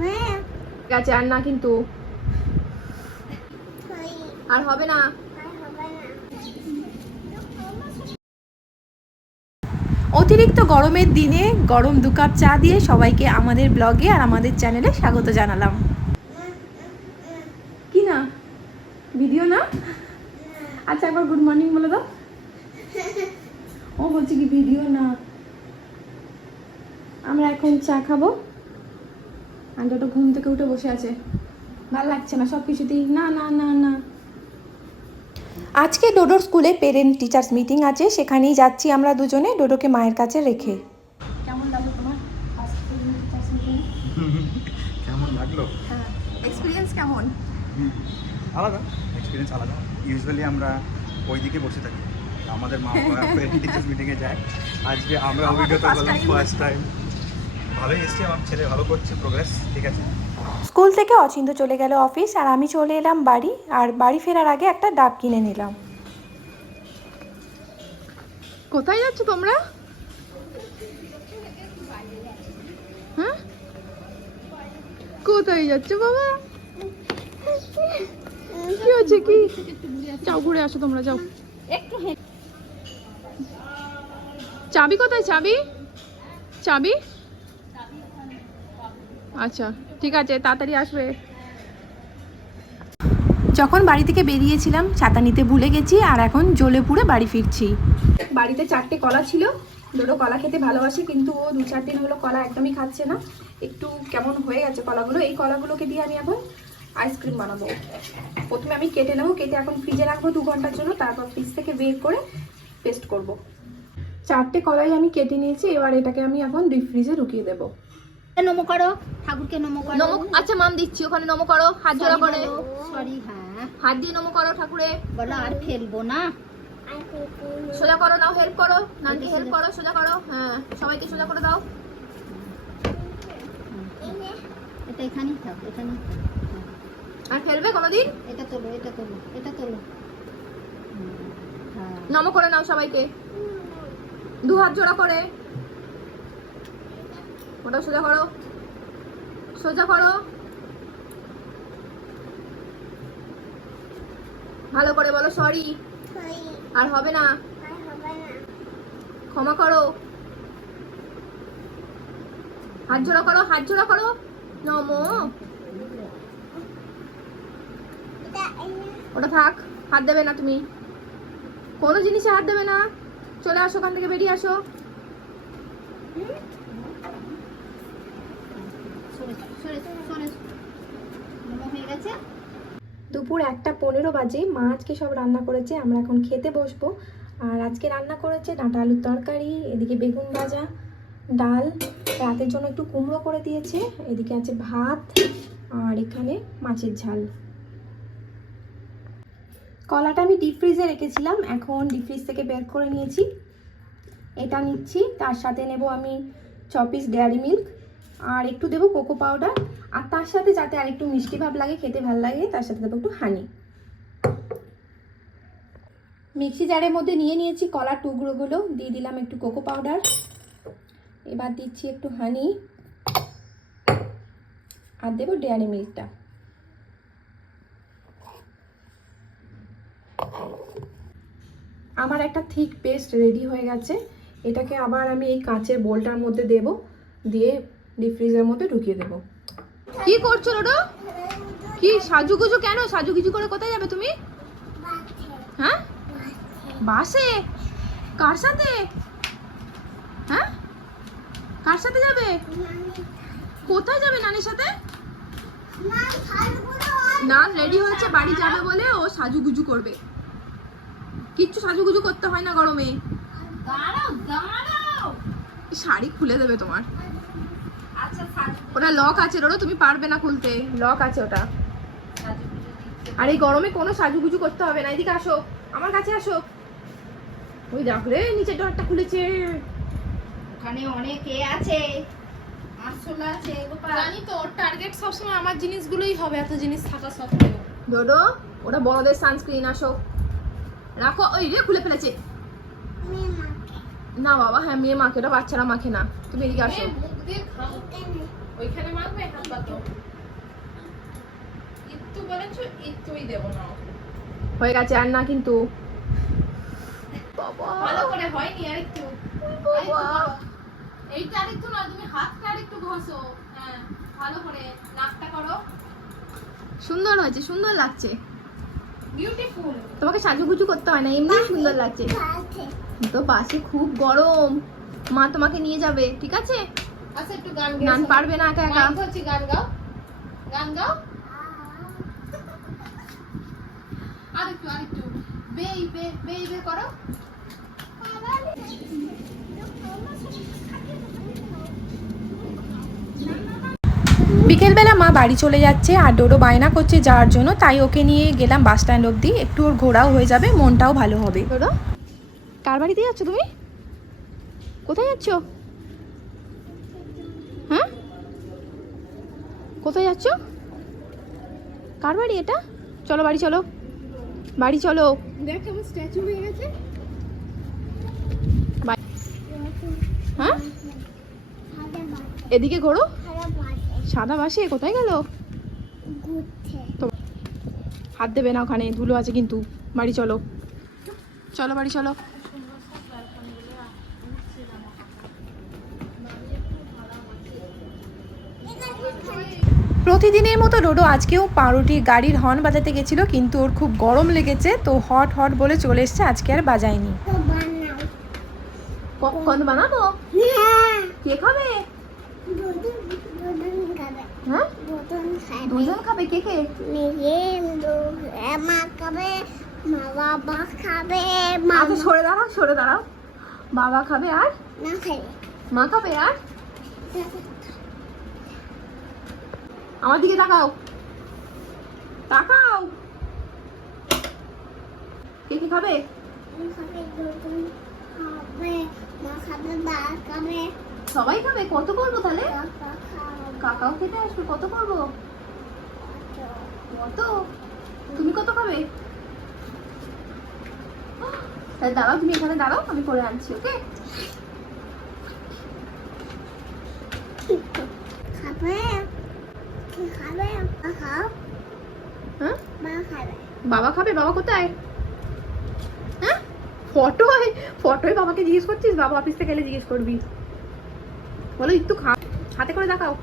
ঠিক আছে আর না কিন্তু। আর হবে না। অতিরিক্ত গরমের দিনে গরম দু কাপ চা দিয়ে সবাইকে আমাদের ব্লগে আর আমাদের চ্যানেলে স্বাগত জানালাম। কি না? ভিডিও না? আচ্ছা একবার গুড মর্নিং বলে দাও। ও বলছি কি ভিডিও না। আমরা এখন চা খাব। আর দুটো ঘুম থেকে উঠে বসে আছে। ভালো লাগছে না সব কিছুতেই না না না না। আজকে ডোডোর স্কুলে পেরেন্ট টিচার্স মিটিং আছে সেখানেই যাচ্ছি আমরা দুজনে ডোডোকে মায়ের কাছে রেখে। কেমন লাগল তোমার? কেমন লাগল? হ্যাঁ এক্সপিরিয়েন্স কেমন? আলাদা। এক্সপিরিয়েন্স আলাদা। ইউজুয়ালি আমরা ওই দিকে বসে থাকি। আমাদের মা বাবা টিচার্স মিটিংয়ে যায়। আজকে আমরা অভিজ্ঞতা বললাম ফার্স্ট টাইম ভালোই এসছে আমার ছেলে ভালো করছে প্রোগ্রেস ঠিক আছে? স্কুল থেকে অচিন্ত চলে গেল অফিস আর আমি চলে এলাম বাড়ি আর বাড়ি ফেরার আগে একটা ডাব কিনে নিলাম। কোথায় যাচ্ছ তোমরা? হ্যাঁ? কোথায় যাচ্ছ বাবা? কি হচ্ছে কি? যাও ঘুরে আসো তোমরা যাও। একটু চাবি কোথায় চাবি? চাবি? আচ্ছা ঠিক আছে তাড়াতাড়ি আসবে। যখন বাড়ি থেকে বেরিয়েছিলাম ছাতা নিতে ভুলে গেছি আর এখন জ্বলে পুড়ে বাড়ি ফিরছি। বাড়িতে চারটে কলা ছিল। দুটো কলা খেতে ভালোবাসে কিন্তু ও দু চার দিন হলো কলা একদমই খাচ্ছে না। একটু কেমন হয়ে গেছে কলাগুলো? এই কলাগুলোকে দিয়ে আমি এখন আইসক্রিম বানাবো। প্রথমে আমি কেটে নেব কেটে এখন ফ্রিজে রাখব দু ঘণ্টার জন্য তারপর ফ্রিজ থেকে বের করে পেস্ট করব। চারটে কলাই আমি কেটে নিয়েছি এবার এটাকে আমি এখন ডিপ ফ্রিজে ঢুকিয়ে দেবো। নমো করো ঠাকুরকে নমো করো। নমো আচ্ছা মাম দিচ্ছি। ওখানে নমো করো হাত জোড়া করে। সরি হ্যাঁ। হাত দিয়ে নমো করো ঠাকুরে। বলো আর ফেলব না? সোজা করো নাও হেল্প করো। নানকে হেল্প করো সোজা করো। হ্যাঁ সবাইকে সোজা করে দাও। এটা এখানেই থাক এখানেই আর ফেলবে কোনোদিন? এটা তোলো এটা তোলো এটা তোলো। হ্যাঁ। নমো করে নাও সবাইকে। দু হাত জোড়া করে। ওটা সোজা করো। সোজা করো। ভালো করে বলো সরি আর হবে না। ক্ষমা করো। হাত জোড়া করো হাত জোড়া করো। নমো। ওটা থাক হাত দেবে না তুমি। কোনো জিনিসে হাত দেবে না। চলে আসো ওখান থেকে বেরিয়ে আসো সরে সরে সরে নমো হয়ে গেছে দুপুর একটা পনেরো বাজে, মা আজকে সব রান্না করেছে, আমরা এখন খেতে বসবো। আর আজকে রান্না করেছে ডাঁটা আলুর তরকারি, এদিকে বেগুন ভাজা, ডাল, রাতের জন্য একটু কুমড়ো করে দিয়েছে, এদিকে আছে ভাত, আর এখানে মাছের ঝাল। কলাটা আমি ডিপ ফ্রিজে রেখেছিলাম, এখন ডিপ ফ্রিজ থেকে বের করে নিয়েছি। এটা নিচ্ছি, তার সাথে নেব আমি ছ পিস ডেয়ারি মিল্ক আর একটু দেবো কোকো পাউডার আর তার সাথে যাতে আর একটু মিষ্টি ভাব লাগে, খেতে ভালো লাগে, তার সাথে দেবো একটু হানি মিক্সি জারের মধ্যে নিয়ে নিয়েছি কলার টুকরোগুলো, দিয়ে দিলাম একটু কোকো পাউডার এবার দিচ্ছি একটু হানি আর দেবো ডেয়ারি মিল্কটা আমার একটা থিক পেস্ট রেডি হয়ে গেছে, এটাকে আবার আমি এই কাঁচের বোলটার মধ্যে দেব, দিয়ে ডিপ ফ্রিজের মধ্যে ঢুকিয়ে দেবো। কি করছ লোডো কি সাজুগুজু কেন? সাজুগুজু করে কোথায় যাবে তুমি? হ্যাঁ? বাসে? কার সাথে? হ্যাঁ? কার সাথে যাবে? কোথায় যাবে নানির সাথে? না রেডি হয়েছে বাড়ি যাবে বলে ও সাজুগুজু করবে। কিচ্ছু সাজুগুজু করতে হয় না গরমে। শাড়ি খুলে দেবে তোমার। ওটা লক আছে রোডো তুমি পারবে না খুলতে। লক আছে ওটা। আর এই গরমে কোনো সাজুগুজু করতে হবে না। এদিকে আসো আমার কাছে আসো। ওই দেখো রে নিচের ডোরটা খুলেছে। ওখানে অনেক এ আছে আরশোলা আছে গোপাল জানি তো ওর টার্গেট সবসময় আমার জিনিসগুলোই হবে এত জিনিস থাকা সত্ত্বেও। ডোডো ওটা বড়দের সানস্ক্রিন আসো। রাখো ওই রে খুলে ফেলেছে। না বাবা হ্যাঁ মেয়ে মাকে ওটা বাচ্চারা মাখে না। তুমি এদিকে আসো। ওইখানে মাখবে হাত পাতো আছো একটুই দেবো না। হয়ে গেছে আর না কিন্তু। বাবা। ভালো করে হয়নি আর একটু। এইটা আরেকটু না তুমি হাতটা আরেকটু ঘষো। হ্যাঁ ভালো করে নাকটা করো। সুন্দর হয়েছে সুন্দর লাগছে। বিউটিফুল তোমাকে সাজুগুজু করতে হয় না এমনি সুন্দর লাগছে। তো পাশে খুব গরম। মা তোমাকে নিয়ে যাবে ঠিক আছে? আচ্ছা একটু গান গান পারবে না একা একা? হচ্ছে গান গাও। গান গাও। আরেকটু আরেকটু। বে বে করো। বিকেলবেলা মা বাড়ি চলে যাচ্ছে আর ডোরো বায়না করছে যাওয়ার জন্য তাই ওকে নিয়ে গেলাম বাস স্ট্যান্ড অবধি। একটু ওর ঘোরাও হয়ে যাবে মনটাও ভালো হবে। ডোডো কার বাড়িতে যাচ্ছ তুমি? কোথায় যাচ্ছ? কোথায় যাচ্ছ? কার বাড়ি এটা? চলো বাড়ি চলো। বাড়ি চলো। দেখ স্ট্যাচু হয়ে গেছে। হ্যাঁ? এদিকে ঘোরো। সাদা বাসে কোথায় গেল? তো হাত দেবে না ওখানে ধুলো আছে কিন্তু। বাড়ি চলো। চলো বাড়ি চলো। প্রতিদিনের মতো ডোডো আজকেও পাউরুটি গাড়ির হর্ন বাজাতে গেছিল কিন্তু ওর খুব গরম লেগেছে তো হট হট বলে চলে এসছে আজকে আর বাজায়নি। পপকর্ন বানাবো? কে খাবে? হ্যাঁ? দুজন খাবে কে কে? মা খাবে মা বাবা খাবে আচ্ছা সরে দাঁড়াও সরে দাঁড়াও। বাবা খাবে আর? মা খাবে আর? আমার দিকে তাকাও। তাকাও। কে কে খাবে? সবাই খাবে? কত করব তাহলে? কাকাও খেতে আসবে, কত করব? কত? তুমি কত খাবে? তাহলে দাঁড়াও, তুমি এখানে দাঁড়াও, আমি করে আনছি, ওকে? হ্যাঁ বাবা খাবে? বাবা কোথায়? হ্যাঁ? ফটোয় ফটোয় বাবাকে জিজ্ঞেস করছিস? বাবা অফিস থেকে এলে জিজ্ঞেস করবি। বলো, একটু খা হাতে করে দেখাও।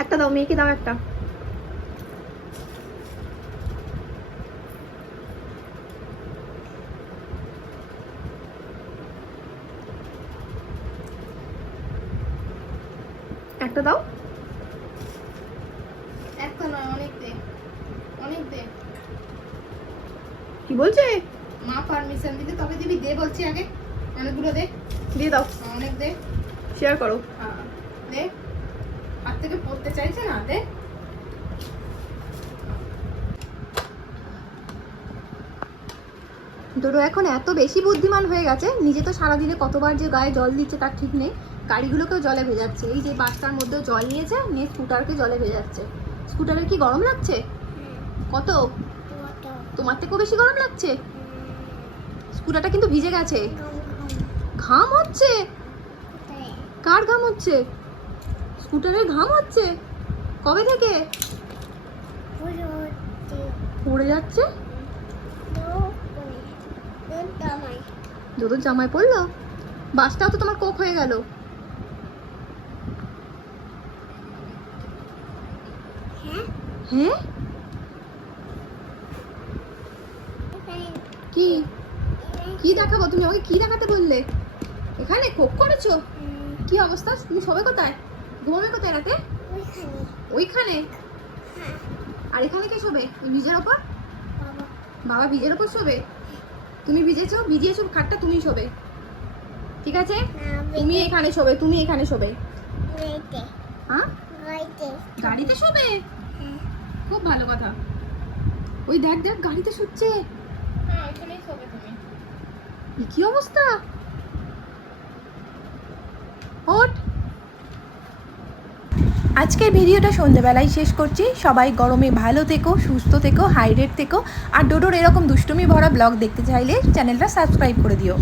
একটা দাও, মেয়েকে দাও একটা। একটা দাও একটা নয় অনেক দে অনেক দে কি বলছে? মা পারমিশন দিতে তবে দিবি দে বলছি আগে। অনেকগুলো দে। দিয়ে দাও। অনেক দে। শেয়ার করো। হ্যাঁ, দে। হাত থেকে পড়তে চাইছে না দে। ডোডো এখন এত বেশি বুদ্ধিমান হয়ে গেছে নিজে তো সারাদিনে কতবার যে গায়ে জল দিচ্ছে তার ঠিক নেই। গাড়িগুলোকেও জলে ভেজাচ্ছে। এই যে বাসটার মধ্যেও জল নিয়েছে নিয়ে স্কুটারকে জলে ভেজাচ্ছে। স্কুটারের কি গরম লাগছে? কত? তোমার থেকেও বেশি গরম লাগছে? স্কুটারটা কিন্তু ভিজে গেছে। ঘাম হচ্ছে। কার ঘাম হচ্ছে? স্কুটারের ঘাম হচ্ছে। কবে থেকে? পড়ে যাচ্ছে? যত জামায় পড়ল? বাসটাও তো তোমার কোক হয়ে গেল। হ্যাঁ? কি? কি দেখাবো? তুমি আমাকে কি দেখাতে বললে? এখানে কোক করেছ? কি অবস্থা? তুমি সবে কোথায়? ঘুমাবে কোথায় রাতে? ওইখানে? আর এখানে কে শোবে? ওই বীজের ওপর? বাবা বীজের ওপর শোবে? তুমি ভিজেছো? ভিজিয়েছো? খাটটা তুমি শোবে? ঠিক আছে? তুমি এখানে শোবে তুমি এখানে শোবে। হ্যাঁ? গাড়িতে শোবে? খুব ভালো কথা। ওই দেখ দেখ গাড়িতে শুচ্ছে হ্যাঁ ওইখানেই শোবে তুমি এ কি অবস্থা? আজকের ভিডিওটা সন্ধ্যেবেলায় শেষ করছি। সবাই গরমে ভালো থেকো, সুস্থ থেকো হাইড্রেট থেকো। আর ডোডোর এরকম দুষ্টুমি ভরা ব্লগ দেখতে চাইলে চ্যানেলটা সাবস্ক্রাইব করে দিও।